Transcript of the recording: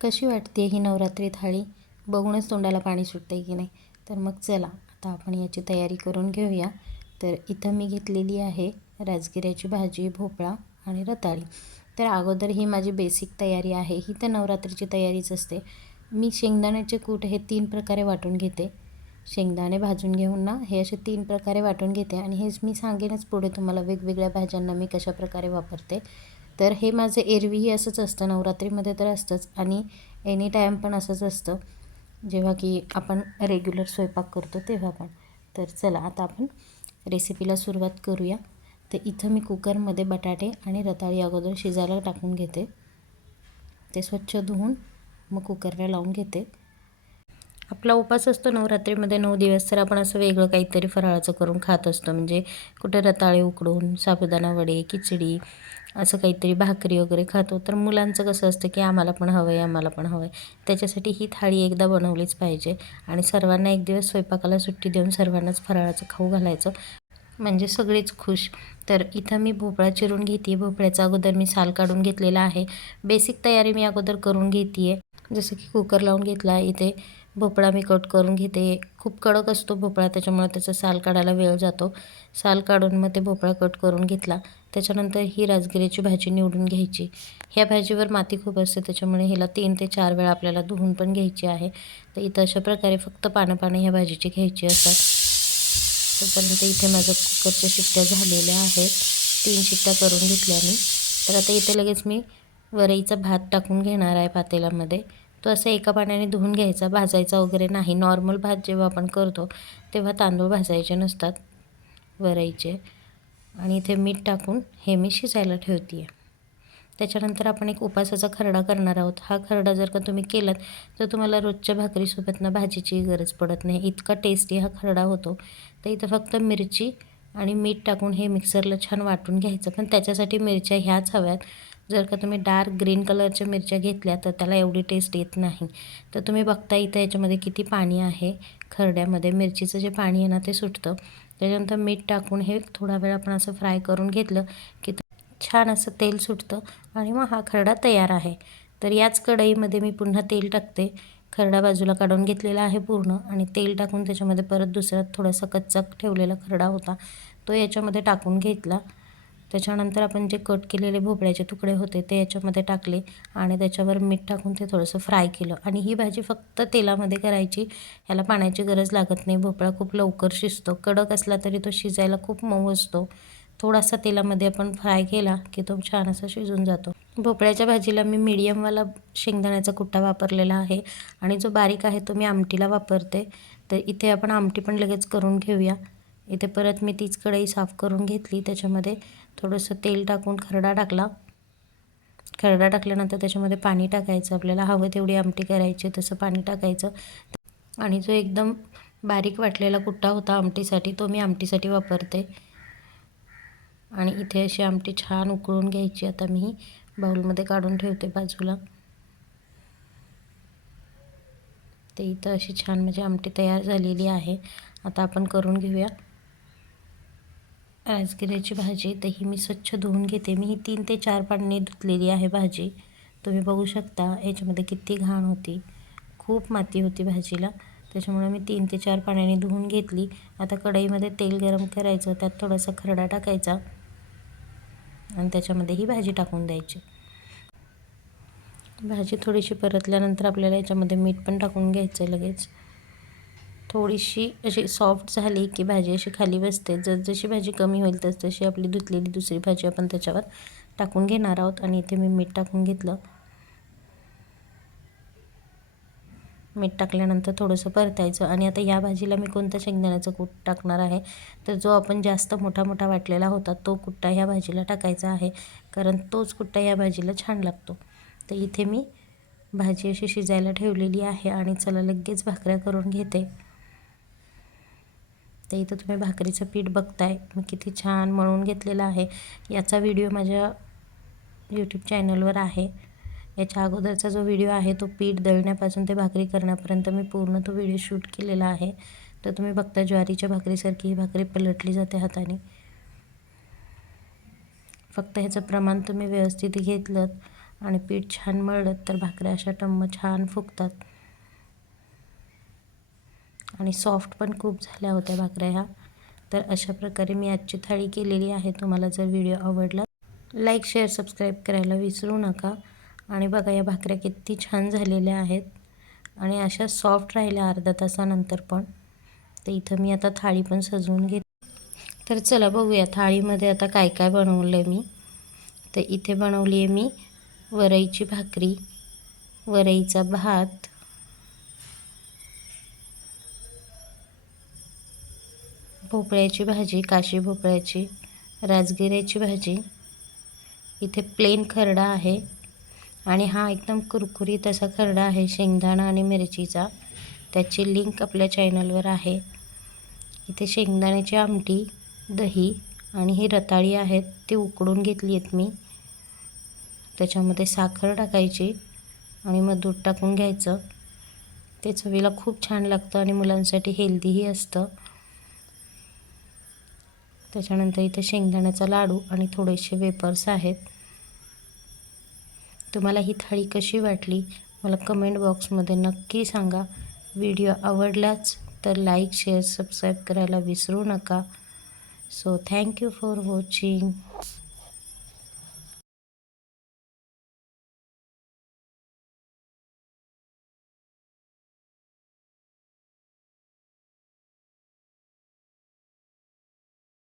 कशी वाटते ही नवरात्री थाळी बघूनच तोंडाला पाणी सुटतं आहे की नाही? तर मग चला आता आपण याची तयारी करून घेऊया. तर इथं मी घेतलेली आहे राजगिऱ्याची भाजी भोपळा आणि रताळी. तर अगोदर ही माझी बेसिक तयारी आहे. ही तर नवरात्रीची तयारीच असते. मी शेंगदाण्याचे कूट हे तीन प्रकारे वाटून घेते. शेंगदाणे भाजून घेऊन ना हे असे तीन प्रकारे वाटून घेते. आणि हेच मी सांगेनच पुढे तुम्हाला वेगवेगळ्या भाज्यांना मी कशा प्रकारे वापरते. तर हे माझं एरवीही असंच असतं नवरात्रीमध्ये तर असतंच. आणि एनी टाईम पण असंच असतं. जेव्हा की आपण रेग्युलर स्वयंपाक करतो तेव्हा पण. तर चला आता आपण रेसिपीला सुरुवात करूया. तर इथं मी कुकरमध्ये बटाटे आणि रताळी अगोदर शिजायला टाकून घेते. ते स्वच्छ धुवून मग कुकरला लावून घेते. आपला उपास असतो नवरात्रीमध्ये नऊ दिवस तर आपण असं वेगळं काहीतरी फराळाचं करून खात असतो. म्हणजे कुठं रताळे उकडून साबुदाणा वडे खिचडी असं काहीतरी भाकरी वगैरे खातो. तर मुलांचं कसं असतं की आम्हाला पण हवं आहे आम्हाला पण हवं आहे त्याच्यासाठी ही थाळी एकदा बनवलीच पाहिजे. आणि सर्वांना एक दिवस स्वयंपाकाला सुट्टी देऊन सर्वांनाच फराळाचं खाऊ घालायचं. म्हणजे सगळेच खुश. तर इथं मी भोपळा चिरून घेते भोपळ्याचा अगोदर मी साल काढून घेतलेला आहे. बेसिक तयारी मी अगोदर करून घेते आहे जसं की कुकर लावून घेतला इथे. भोपळा मी कट करून घेते. खूप कडक असतो भोपळा त्याच्यामुळे त्याचा साल काढायला वेळ जातो. साल काढून मग ते भोपळा कट करून घेतला. त्याच्यानंतर ही राजगिऱ्याची भाजी निवडून घ्यायची. ह्या भाजीवर माती खूप असते त्याच्यामुळे ह्याला तीन ते चार वेळा आपल्याला धुवून पण घ्यायची आहे. तर इथं अशा प्रकारे फक्त पानं पानं ह्या भाजीची घ्यायची असतात. तोपर्यंत इथे माझ्या कुकरच्या शिट्ट्या झालेल्या आहेत. तीन शिट्ट्या करून घेतल्या मी. तर आता इथे लगेच मी वरईचा भात टाकून घेणार आहे पातेल्यामध्ये. तो असं एका पाण्याने धुवून घ्यायचा भाजायचा वगैरे नाही. नॉर्मल भात जेव्हा आपण करतो तेव्हा तांदूळ भाजायचे नसतात वरईचे. आणि इथे मीठ टाकून हे मी शिजायला ठेवते आहे त्याच्यानंतर आपण एक उपासाचा खरडा करणार आहोत. हा खरडा जर का तुम्ही केलात तर तुम्हाला रोजच्या भाकरीसोबत ना भाजीची गरज पडत नाही. इतका टेस्टी हा खरडा होतो. तर इथं फक्त मिरची आणि मीठ टाकून हे मिक्सरला छान वाटून घ्यायचं. पण त्याच्यासाठी मिरच्या ह्याच हव्यात. जर का तुम्ही डार्क ग्रीन कलरच्या मिरच्या घेतल्या तर त्याला एवढी टेस्ट येत नाही. तर तुम्ही बघता इथं याच्यामध्ये किती पाणी आहे. खरड्यामध्ये मिरचीचं जे पाणी आहे ना ते सुटतं. त्याच्यानंतर मीठ टाकून हे थोडा वेळ आपण असं फ्राय करून घेतलं की छान असं तेल सुटतं आणि मग हा खरडा तयार आहे. तर याच कढईमध्ये मी पुन्हा तेल टाकते. खरडा बाजूला काढून घेतलेला आहे पूर्ण आणि तेल टाकून त्याच्यामध्ये परत दुसरा थोडासा कच्चा ठेवलेला खरडा होता तो याच्यामध्ये टाकून घेतला. त्याच्यानंतर आपण जे कट केलेले भोपळ्याचे तुकडे होते ते याच्यामध्ये टाकले आणि त्याच्यावर मीठ टाकून ते थोडंसं फ्राय केलं. आणि ही भाजी फक्त तेलामध्ये करायची ह्याला पाण्याची गरज लागत नाही. भोपळा खूप लवकर शिजतो. कडक असला तरी तो शिजायला खूप मऊ असतो. थोडासा तेलामध्ये आपण फ्राय केला की तो छान असा शिजून जातो. भोपळ्याच्या भाजीला मी मिडियमवाला शेंगदाण्याचा कुट्टा वापरलेला आहे आणि जो बारीक आहे तो मी आमटीला वापरते. तर इथे आपण आमटी पण लगेच करून घेऊया. इथे परत मी तीच कढई साफ करून घेतली. त्याच्यामध्ये थोडंसं तेल टाकून खरडा टाकला. खरडा टाकल्यानंतर त्याच्यामध्ये पाणी टाकायचं. आपल्याला हवं तेवढी आमटी करायची तसं पाणी टाकायचं. आणि जो एकदम बारीक वाटलेला कुट्टा होता आमटीसाठी तो मी आमटीसाठी वापरते. आणि इथे अशी आमटी छान उकळून घ्यायची. आता मी बाऊलमध्ये काढून ठेवते बाजूला. ते इथं अशी छान म्हणजे आमटी तयार झालेली आहे. आता आपण करून घेऊया. राजगिऱ्याची भाजी तर ही मी स्वच्छ धुवून घेते. मी ही तीन ते चार पाणी धुतलेली आहे भाजी. तुम्ही बघू शकता याच्यामध्ये किती घाण होती. खूप माती होती भाजीला. त्याच्यामुळे मी तीन ते चार पाण्याने धुवून घेतली. आता कढईमध्ये तेल गरम करायचं त्यात थोडासा खरडा टाकायचा आणि त्याच्यामध्ये ही भाजी टाकून द्यायची. भाजी थोडीशी परतल्यानंतर आपल्याला याच्यामध्ये मीठ पण टाकून घ्यायचं आहे लगेच. थोडीशी अशी सॉफ्ट झाली की भाजी अशी खाली बसते. जसजशी भाजी कमी होईल तसतशी आपली धुतलेली दुसरी भाजी आपण त्याच्यावर टाकून घेणार आहोत. आणि इथे मी मीठ टाकून घेतलं. मीठ टाकल्यानंतर थोडंसं परतायचं. आणि आता या भाजीला मी कोणत्या शेंगदाण्याचं कूट टाकणार आहे? तर जो आपण जास्त मोठा मोठा वाटलेला होता तो कुट्टा ह्या भाजीला टाकायचा आहे. कारण तोच कुट्टा ह्या भाजीला छान लागतो. तर इथे मी भाजी अशी शिजायला ठेवलेली आहे. आणि चला लगेच भाकऱ्या करून घेते. तर इथं तुम्ही भाकरीचं पीठ बघताय. मी किती छान मळून घेतलेलं आहे. याचा व्हिडिओ माझ्या यूट्यूब चॅनलवर आहे. याच्या अगोदरचा जो व्हिडिओ आहे तो पीठ दळण्यापासून ते भाकरी करण्यापर्यंत मी पूर्ण तो व्हिडिओ शूट केलेला आहे. तर तुम्ही बघता ज्वारीच्या भाकरीसारखी ही भाकरी पलटली जाते हाताने. फक्त ह्याचं प्रमाण तुम्ही व्यवस्थित घेतलं आणि पीठ छान मळलं तर भाकऱ्या अशा टम्म छान फुगतात. आणि सॉफ्ट पण खूप झाल्या होत्या भाकऱ्या ह्या. तर अशा प्रकारे मी आजची थाळी केलेली आहे. तुम्हाला जर व्हिडिओ आवडला लाईक शेअर सबस्क्राईब करायला विसरू नका. आणि बघा या भाकऱ्या किती छान झालेल्या आहेत. आणि अशा सॉफ्ट राहिल्या अर्धा तासानंतर पण. तर इथं मी आता थाळी पण सजवून घेते तर चला बघूया थाळीमध्ये आता काय काय बनवलं आहे मी. तर इथे बनवली आहे मी वरईची भाकरी वरईचा भात भोपळ्याची भाजी काशी भोपळ्याची राजगिऱ्याची भाजी. इथे प्लेन खरडा आहे. आणि हा एकदम कुरकुरीत असा खरडा आहे शेंगदाणा आणि मिरचीचा. त्याची लिंक आपल्या चॅनलवर आहे. इथे शेंगदाण्याची आमटी दही आणि ही रताळी आहेत ती उकडून घेतली आहेत मी. त्याच्यामध्ये साखर टाकायची आणि मग दूध टाकून घ्यायचं. ते चवीला खूप छान लागतं आणि मुलांसाठी हेल्दीही असतं. त्याच्यानंतर इथे शेंगदाण्याचा लाडू आणि थोडेसे वेपर्स आहेत. तुम्हाला ही थाळी कशी वाटली मला कमेंट बॉक्समध्ये नक्की सांगा. व्हिडिओ आवडलाच तर लाईक शेअर सबस्क्राईब करायला विसरू नका. So thank you for watching